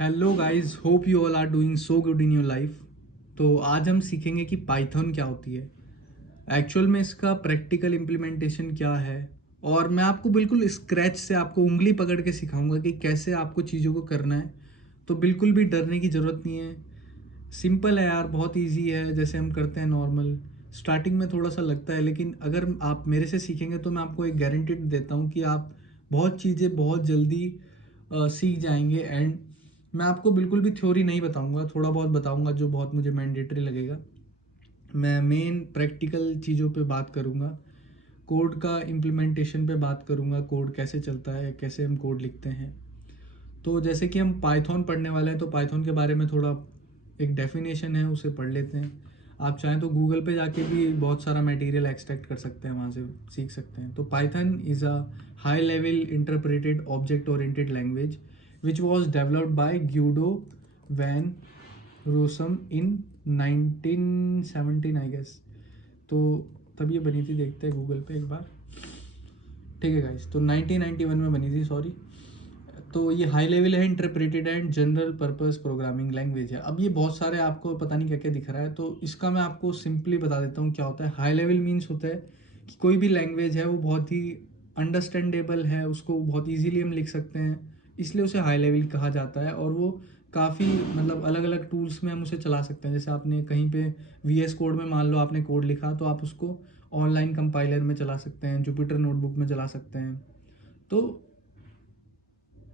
Hello guys, hope you all are doing so good in your life. तो आज हम सीखेंगे कि पाइथन क्या होती है, एक्चुअल में इसका प्रैक्टिकल इम्प्लीमेंटेशन क्या है। और मैं आपको बिल्कुल स्क्रैच से आपको उंगली पकड़ के सिखाऊंगा कि कैसे आपको चीज़ों को करना है। तो बिल्कुल भी डरने की ज़रूरत नहीं है। सिंपल है यार, बहुत इजी है, जैसे हम करते हैं नॉर्मल। स्टार्टिंग में थोड़ा सा लगता है, लेकिन अगर आप मेरे से सीखेंगे तो मैं आपको एक गारंटी देता हूँ कि आप बहुत चीज़ें बहुत जल्दी सीख जाएंगे। एंड मैं आपको बिल्कुल भी थ्योरी नहीं बताऊंगा, थोड़ा बहुत बताऊंगा जो बहुत मुझे मैंडेटरी लगेगा। मैं मेन प्रैक्टिकल चीज़ों पे बात करूंगा, कोड का इम्प्लीमेंटेशन पे बात करूंगा, कोड कैसे चलता है, कैसे हम कोड लिखते हैं। तो जैसे कि हम पाइथन पढ़ने वाले हैं तो पाइथन के बारे में थोड़ा एक डेफिनेशन है, उसे पढ़ लेते हैं। आप चाहें तो गूगल पे जाके भी बहुत सारा मटेरियल एक्सट्रैक्ट कर सकते हैं, वहाँ से सीख सकते हैं। तो Python is a high level interpreted object oriented language which was developed by Guido van Rossum in 1917 I guess. तो तब ये बनी थी, देखते हैं गूगल पे एक बार। ठीक है गाइस, तो 1991 में बनी थी, सॉरी। तो ये हाई लेवल है, interpreted and general purpose programming language है। अब ये बहुत सारे आपको पता नहीं क्या क्या दिख रहा है, तो इसका मैं आपको सिंपली बता देता हूँ क्या होता है। हाई लेवल मीन्स होता है कि कोई भी लैंग्वेज है वो बहुत ही अंडरस्टैंडेबल है, उसको बहुत इजीली हम लिख सकते हैं, इसलिए उसे हाई लेवल कहा जाता है। और वो काफ़ी मतलब अलग अलग टूल्स में हम उसे चला सकते हैं। जैसे आपने कहीं पे VS कोड में मान लो आपने कोड लिखा, तो आप उसको ऑनलाइन कंपाइलर में चला सकते हैं, जुपिटर नोटबुक में चला सकते हैं। तो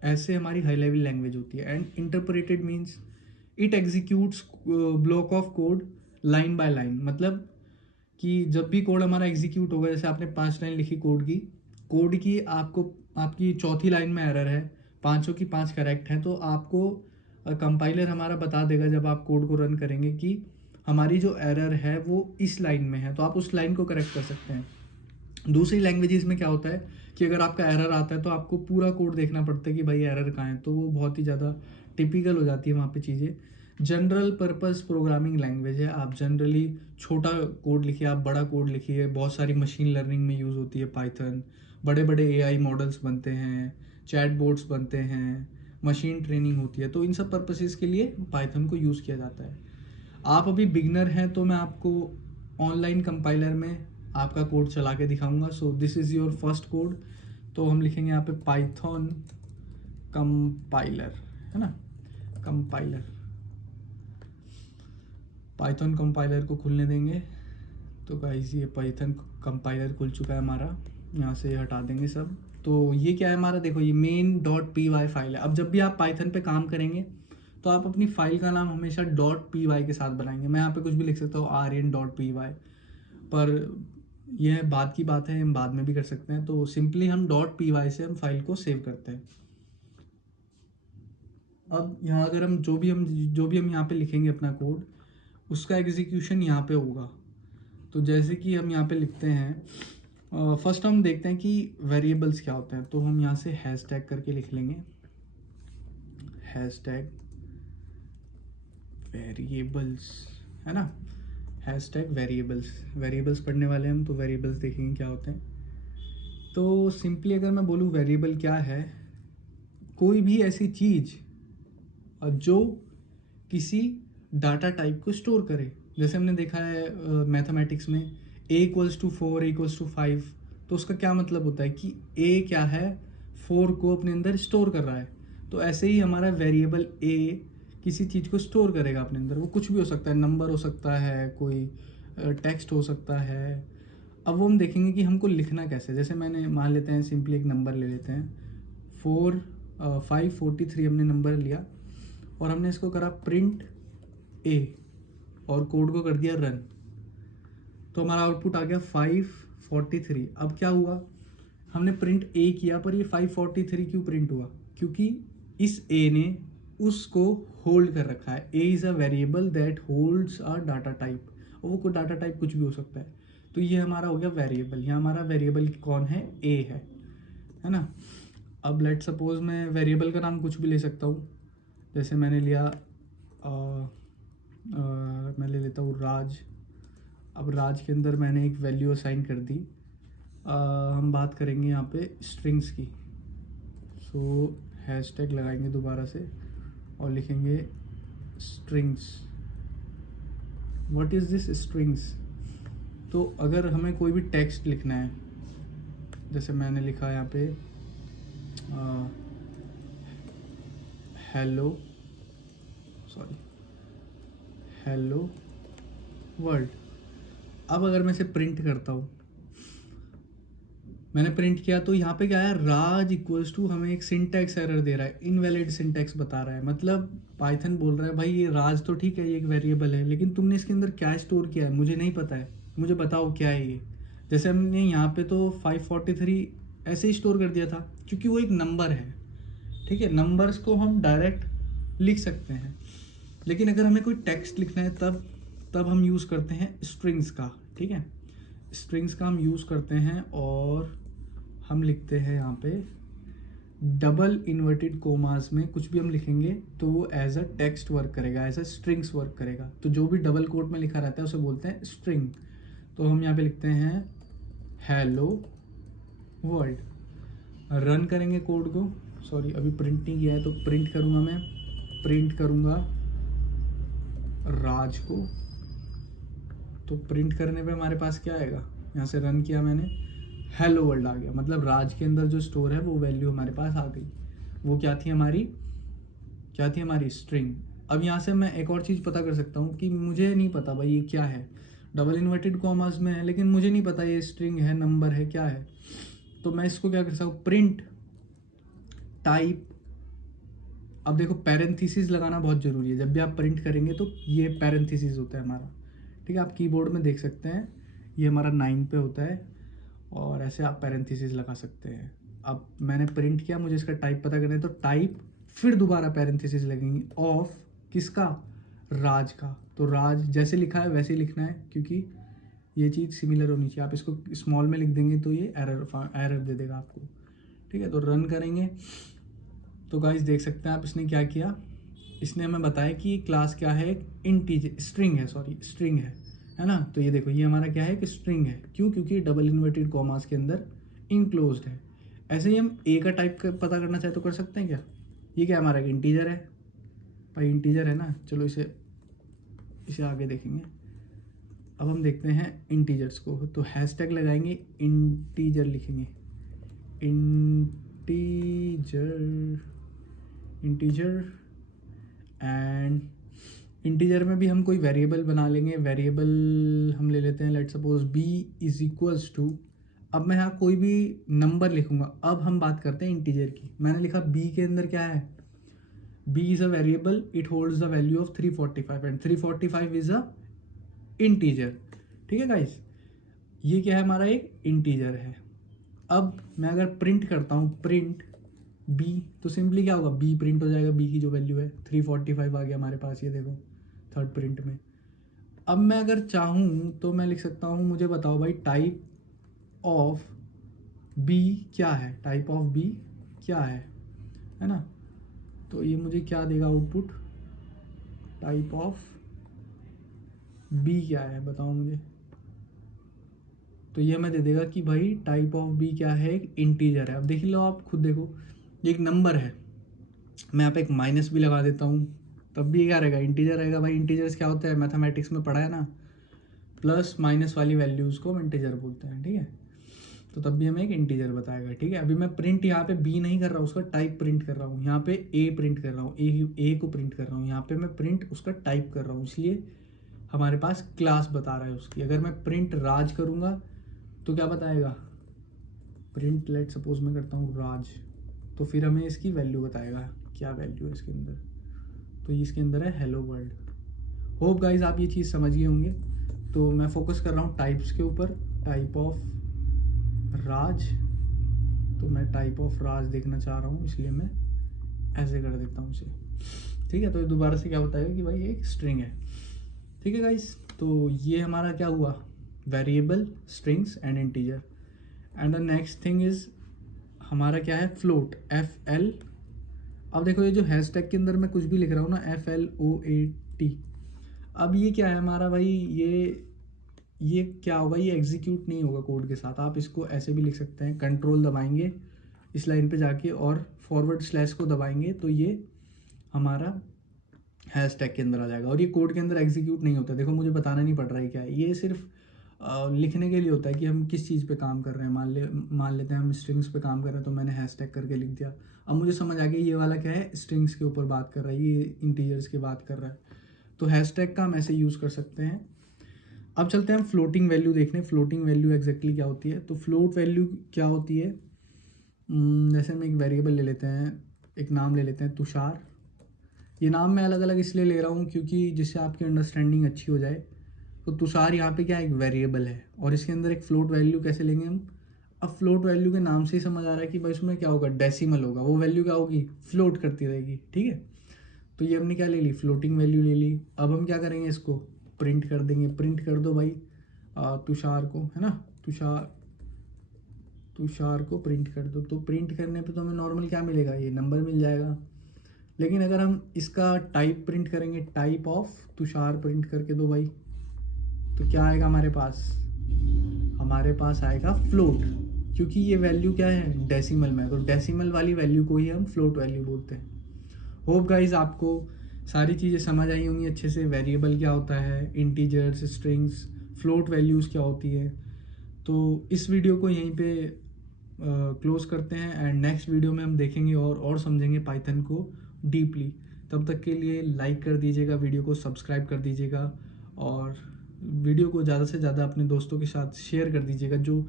ऐसे हमारी हाई लेवल लैंग्वेज होती है। And interpreted means it executes block of code line by line. मतलब कि जब भी कोड हमारा एग्जीक्यूट होगा, जैसे आपने 5 लाइन लिखी कोड की आपको आपकी चौथी लाइन में एरर है, पांचों की पांच करेक्ट है, तो आपको कंपाइलर हमारा बता देगा जब आप कोड को रन करेंगे कि हमारी जो एरर है वो इस लाइन में है, तो आप उस लाइन को करेक्ट कर सकते हैं। दूसरी लैंग्वेजेस में क्या होता है कि अगर आपका एरर आता है तो आपको पूरा कोड देखना पड़ता है कि भाई एरर कहाँ है, तो वो बहुत ही ज़्यादा टिपिकल हो जाती है वहाँ पे चीज़ें। जनरल पर्पस प्रोग्रामिंग लैंग्वेज है, आप जनरली छोटा कोड लिखिए, आप बड़ा कोड लिखिए। बहुत सारी मशीन लर्निंग में यूज़ होती है पाइथन। बड़े बड़े AI मॉडल्स बनते हैं, चैट बोर्ड्स बनते हैं, मशीन ट्रेनिंग होती है, तो इन सब पर्पसेस के लिए पाइथन को यूज़ किया जाता है। आप अभी बिगनर हैं तो मैं आपको ऑनलाइन कंपाइलर में आपका कोड चला के दिखाऊंगा। So this is your first code. तो हम लिखेंगे यहाँ पे पाइथन कंपाइलर, है ना, कंपाइलर। पाइथन कंपाइलर को खुलने देंगे। तो गाइस ये पाइथन कंपाइलर खुल चुका है हमारा, यहाँ से हटा देंगे सब। तो ये क्या है हमारा, देखो ये main.py फाइल है। अब जब भी आप पाइथन पे काम करेंगे तो आप अपनी फाइल का नाम हमेशा .py के साथ बनाएंगे। मैं यहाँ पे कुछ भी लिख सकता हूँ, aryan.py, पर यह बाद की बात है, हम बाद में भी कर सकते हैं। तो सिंपली हम .py से हम फाइल को सेव करते हैं। अब यहाँ अगर हम जो भी हम यहाँ पे लिखेंगे अपना कोड, उसका एग्जीक्यूशन यहाँ पे होगा। तो जैसे कि हम यहाँ पे लिखते हैं, फर्स्ट हम देखते हैं कि वेरिएबल्स क्या होते हैं। तो हम यहाँ से हैशटैग करके लिख लेंगे, हैशटैग वेरिएबल्स, है ना, हैशटैग वेरिएबल्स। वेरिएबल्स पढ़ने वाले हम, तो वेरिएबल्स देखेंगे क्या होते हैं। तो सिंपली अगर मैं बोलूँ वेरिएबल क्या है, कोई भी ऐसी चीज़ जो किसी डाटा टाइप को स्टोर करे। जैसे हमने देखा है मैथमेटिक्स में A = 4, A = 5, तो उसका क्या मतलब होता है कि A क्या है, 4 को अपने अंदर स्टोर कर रहा है। तो ऐसे ही हमारा वेरिएबल A किसी चीज़ को स्टोर करेगा अपने अंदर। वो कुछ भी हो सकता है, नंबर हो सकता है, कोई टेक्स्ट हो सकता है। अब वो हम देखेंगे कि हमको लिखना कैसे। जैसे मैंने मान लेते हैं, सिंपली एक नंबर ले लेते हैं, 543 हमने नंबर लिया और हमने इसको करा प्रिंट A और कोड को कर दिया रन। तो हमारा आउटपुट आ गया 543। अब क्या हुआ, हमने प्रिंट A किया पर ये 543 क्यों प्रिंट हुआ, क्योंकि इस A ने उसको होल्ड कर रखा है। A is a variable that holds a data type, और वो कोई डाटा टाइप कुछ भी हो सकता है। तो ये हमारा हो गया वेरिएबल। यहाँ हमारा वेरिएबल कौन है, A है ना। अब लेट सपोज मैं वेरिएबल का नाम कुछ भी ले सकता हूँ। जैसे मैंने लिया मैं ले लेता हूँ राज। अब राज के अंदर मैंने एक वैल्यू असाइन कर दी। हम बात करेंगे यहाँ पे स्ट्रिंग्स की। सो हैशटैग लगाएंगे दोबारा से, और लिखेंगे strings. What is this strings? तो अगर हमें कोई भी टेक्स्ट लिखना है, जैसे मैंने लिखा यहाँ पे हेलो वर्ल्ड। अब अगर मैं इसे प्रिंट करता हूँ, मैंने प्रिंट किया तो यहाँ पे क्या है, राज इक्वल्स टू हमें एक सिंटैक्स एरर दे रहा है, इनवैलिड सिंटैक्स बता रहा है। मतलब पाइथन बोल रहा है भाई ये राज तो ठीक है, ये एक वेरिएबल है, लेकिन तुमने इसके अंदर क्या स्टोर किया है मुझे नहीं पता है, मुझे बताओ क्या है ये। जैसे हमने यहाँ पे तो 543 ऐसे ही स्टोर कर दिया था, क्योंकि वो एक नंबर है, ठीक है। नंबर्स को हम डायरेक्ट लिख सकते हैं, लेकिन अगर हमें कोई टेक्स्ट लिखना है तब हम यूज़ करते हैं स्ट्रिंग्स का, ठीक है। स्ट्रिंग्स का हम यूज़ करते हैं और हम लिखते हैं यहाँ पे डबल इन्वर्टेड कोमास में कुछ भी हम लिखेंगे तो वो एज अ टेक्स्ट वर्क करेगा, एज अ स्ट्रिंग्स वर्क करेगा। तो जो भी डबल कोट में लिखा रहता है उसे बोलते हैं स्ट्रिंग। तो हम यहाँ पे लिखते हैं हेलो वर्ल्ड, रन करेंगे कोड को। सॉरी अभी प्रिंट नहीं किया है, तो प्रिंट करूँगा, मैं प्रिंट करूँगा राज को। तो प्रिंट करने पे हमारे पास क्या आएगा, यहाँ से रन किया मैंने, हेलो वर्ल्ड आ गया। मतलब राज के अंदर जो स्टोर है वो वैल्यू हमारे पास आ गई। वो क्या थी हमारी स्ट्रिंग। अब यहाँ से मैं एक और चीज़ पता कर सकता हूँ कि मुझे नहीं पता भाई ये क्या है, डबल इन्वर्टेड कॉमास में है, लेकिन मुझे नहीं पता ये स्ट्रिंग है, नंबर है, क्या है। तो मैं इसको क्या कर सकता हूँ, प्रिंट टाइप। अब देखो पैरेंथेसिस लगाना बहुत ज़रूरी है, जब भी आप प्रिंट करेंगे तो ये पैरेंथेसिस होता है हमारा, ठीक है। आप कीबोर्ड में देख सकते हैं ये हमारा 9 पे होता है, और ऐसे आप पैरेंथेसिस लगा सकते हैं। अब मैंने प्रिंट किया, मुझे इसका टाइप पता करना है, तो टाइप फिर दोबारा पैरेंथेसिस लगेंगी ऑफ किसका, राज का। तो राज जैसे लिखा है वैसे ही लिखना है, क्योंकि ये चीज़ सिमिलर होनी चाहिए। आप इसको स्मॉल में लिख देंगे तो ये एरर दे देगा आपको, ठीक है। तो रन करेंगे तो गाइस देख सकते हैं आप इसने क्या किया, इसने हमें बताया कि ये क्लास क्या है, इंटीजर स्ट्रिंग है ना। तो ये देखो ये हमारा क्या है कि स्ट्रिंग है, क्यों, क्योंकि डबल इन्वर्टेड कॉमास के अंदर इनक्लोज्ड है। ऐसे ही हम ए का टाइप का पता करना चाहे तो कर सकते हैं क्या। ये क्या हमारा इंटीजर है भाई, इंटीजर है ना। चलो इसे आगे देखेंगे। अब हम देखते हैं इंटीजर्स को, तो हैशटैग लगाएंगे, इंटीजर लिखेंगे, इंटीजर एंड इंटीजर में भी हम कोई वेरिएबल बना लेंगे। वेरिएबल हम ले लेते हैं, let suppose b is equals to, अब मैं यहाँ कोई भी नंबर लिखूंगा। अब हम बात करते हैं इंटीजर की। मैंने लिखा b के अंदर क्या है, b is a variable, it holds the value of 345 and 345 is a integer, ठीक है गाइस। ये क्या है, हमारा एक इंटीजर है। अब मैं अगर प्रिंट करता हूँ प्रिंट b, तो सिंपली क्या होगा, b प्रिंट हो जाएगा, b की जो वैल्यू है 345 आ गया हमारे पास, ये देखो थर्ड प्रिंट में। अब मैं अगर चाहूँ तो मैं लिख सकता हूँ, मुझे बताओ भाई टाइप ऑफ b क्या है, टाइप ऑफ b क्या है ना। तो ये मुझे क्या देगा आउटपुट, टाइप ऑफ b क्या है बताओ मुझे। तो ये हमें दे देगा कि भाई टाइप ऑफ b क्या है, एक इंटीजर है। अब देख लो आप खुद देखो, ये एक नंबर है, मैं यहाँ पे एक माइनस भी लगा देता हूँ तब भी क्या रहेगा, इंटीजर रहेगा। भाई इंटीजर्स क्या होता है, मैथमेटिक्स में पढ़ा है ना, प्लस माइनस वाली वैल्यूज़ को हम इंटीजर बोलते हैं, ठीक है। तो तब भी हमें एक इंटीजर बताएगा, ठीक है। अभी मैं प्रिंट यहाँ पे b नहीं कर रहा हूँ, उसका टाइप प्रिंट कर रहा हूँ। यहाँ पे a प्रिंट कर रहा हूँ, ए को प्रिंट कर रहा हूँ। यहाँ पे मैं प्रिंट उसका टाइप कर रहा हूँ, इसलिए हमारे पास क्लास बता रहा है उसकी। अगर मैं प्रिंट राज करूँगा तो क्या बताएगा, प्रिंट लेट सपोज मैं करता हूँ राज, तो फिर हमें इसकी वैल्यू बताएगा, क्या वैल्यू है इसके अंदर। तो इसके अंदर है हेलो वर्ल्ड। होप गाइज आप ये चीज़ समझ गए होंगे। तो मैं फोकस कर रहा हूँ टाइप्स के ऊपर, टाइप ऑफ राज। तो मैं टाइप ऑफ राज देखना चाह रहा हूँ, इसलिए मैं ऐसे कर देता हूँ इसे, ठीक है। तो ये दोबारा से क्या बताएगा कि भाई एक स्ट्रिंग है, ठीक है गाइज। तो ये हमारा क्या हुआ, variable, strings and integer. And the next thing is हमारा क्या है, फ्लोट, FL। अब देखो ये जो हैशटैग के अंदर मैं कुछ भी लिख रहा हूँ ना, FLOAT, अब ये क्या है हमारा भाई, ये क्या होगा, ये एग्जीक्यूट नहीं होगा कोड के साथ। आप इसको ऐसे भी लिख सकते हैं, कंट्रोल दबाएंगे इस लाइन पे जाके और फॉरवर्ड स्लैश को दबाएंगे, तो ये हमारा हैश टैग के अंदर आ जाएगा और ये कोड के अंदर एग्जीक्यूट नहीं होता। देखो मुझे बताना नहीं पड़ रहा है क्या है, ये सिर्फ लिखने के लिए होता है कि हम किस चीज़ पे काम कर रहे हैं। मान लेते हैं हम स्ट्रिंग्स पे काम कर रहे हैं, तो मैंने हैश टैग करके लिख दिया। अब मुझे समझ आ गया ये वाला क्या है, स्ट्रिंग्स के ऊपर बात कर रहा है, ये इंटीजर्स की बात कर रहा है। तो हैश टैग का हम ऐसे यूज़ कर सकते हैं। अब चलते हैं हम फ्लोटिंग वैल्यू देखने। फ्लोटिंग वैल्यू एग्जैक्टली क्या होती है। तो फ्लोट वैल्यू क्या होती है, जैसे हम एक वेरिएबल ले लेते हैं, एक नाम ले लेते हैं तुषार। ये नाम मैं अलग अलग इसलिए ले रहा हूँ क्योंकि जिससे आपकी अंडरस्टैंडिंग अच्छी हो जाए। तो तुषार यहाँ पे क्या एक वेरिएबल है और इसके अंदर एक फ्लोट वैल्यू कैसे लेंगे हम। अब फ्लोट वैल्यू के नाम से ही समझ आ रहा है कि भाई उसमें क्या होगा, डेसिमल होगा। वो वैल्यू क्या होगी, फ्लोट करती रहेगी। ठीक है, तो ये हमने क्या ले ली, फ्लोटिंग वैल्यू ले ली। अब हम क्या करेंगे, इसको प्रिंट कर देंगे। प्रिंट कर दो भाई तुषार को, है ना, तुषार को प्रिंट कर दो। तो प्रिंट करने पे तो हमें नॉर्मल क्या मिलेगा, ये नंबर मिल जाएगा। लेकिन अगर हम इसका टाइप प्रिंट करेंगे, टाइप ऑफ तुषार प्रिंट करके दो भाई, तो क्या आएगा हमारे पास आएगा फ्लोट, क्योंकि ये वैल्यू क्या है, डेसिमल में। तो डेसिमल वाली वैल्यू को ही हम फ्लोट वैल्यू बोलते हैं। होप गाइज आपको सारी चीज़ें समझ आई होंगी अच्छे से। वेरिएबल क्या होता है, इंटीजर्स, स्ट्रिंग्स, फ्लोट वैल्यूज़ क्या होती है। तो इस वीडियो को यहीं पे क्लोज करते हैं एंड नेक्स्ट वीडियो में हम देखेंगे और समझेंगे पाइथन को डीपली। तब तक के लिए लाइक कर दीजिएगा, वीडियो को सब्सक्राइब कर दीजिएगा और वीडियो को ज़्यादा से ज़्यादा अपने दोस्तों के साथ शेयर कर दीजिएगा जो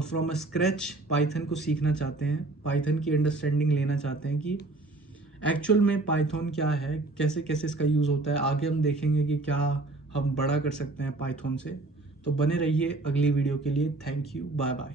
फ्रॉम अ स्क्रैच पाइथन को सीखना चाहते हैं, पाइथन की अंडरस्टैंडिंग लेना चाहते हैं कि एक्चुअल में पाइथन क्या है, कैसे कैसे इसका यूज़ होता है। आगे हम देखेंगे कि क्या हम बड़ा कर सकते हैं पाइथन से। तो बने रहिए अगली वीडियो के लिए। Thank you, bye bye.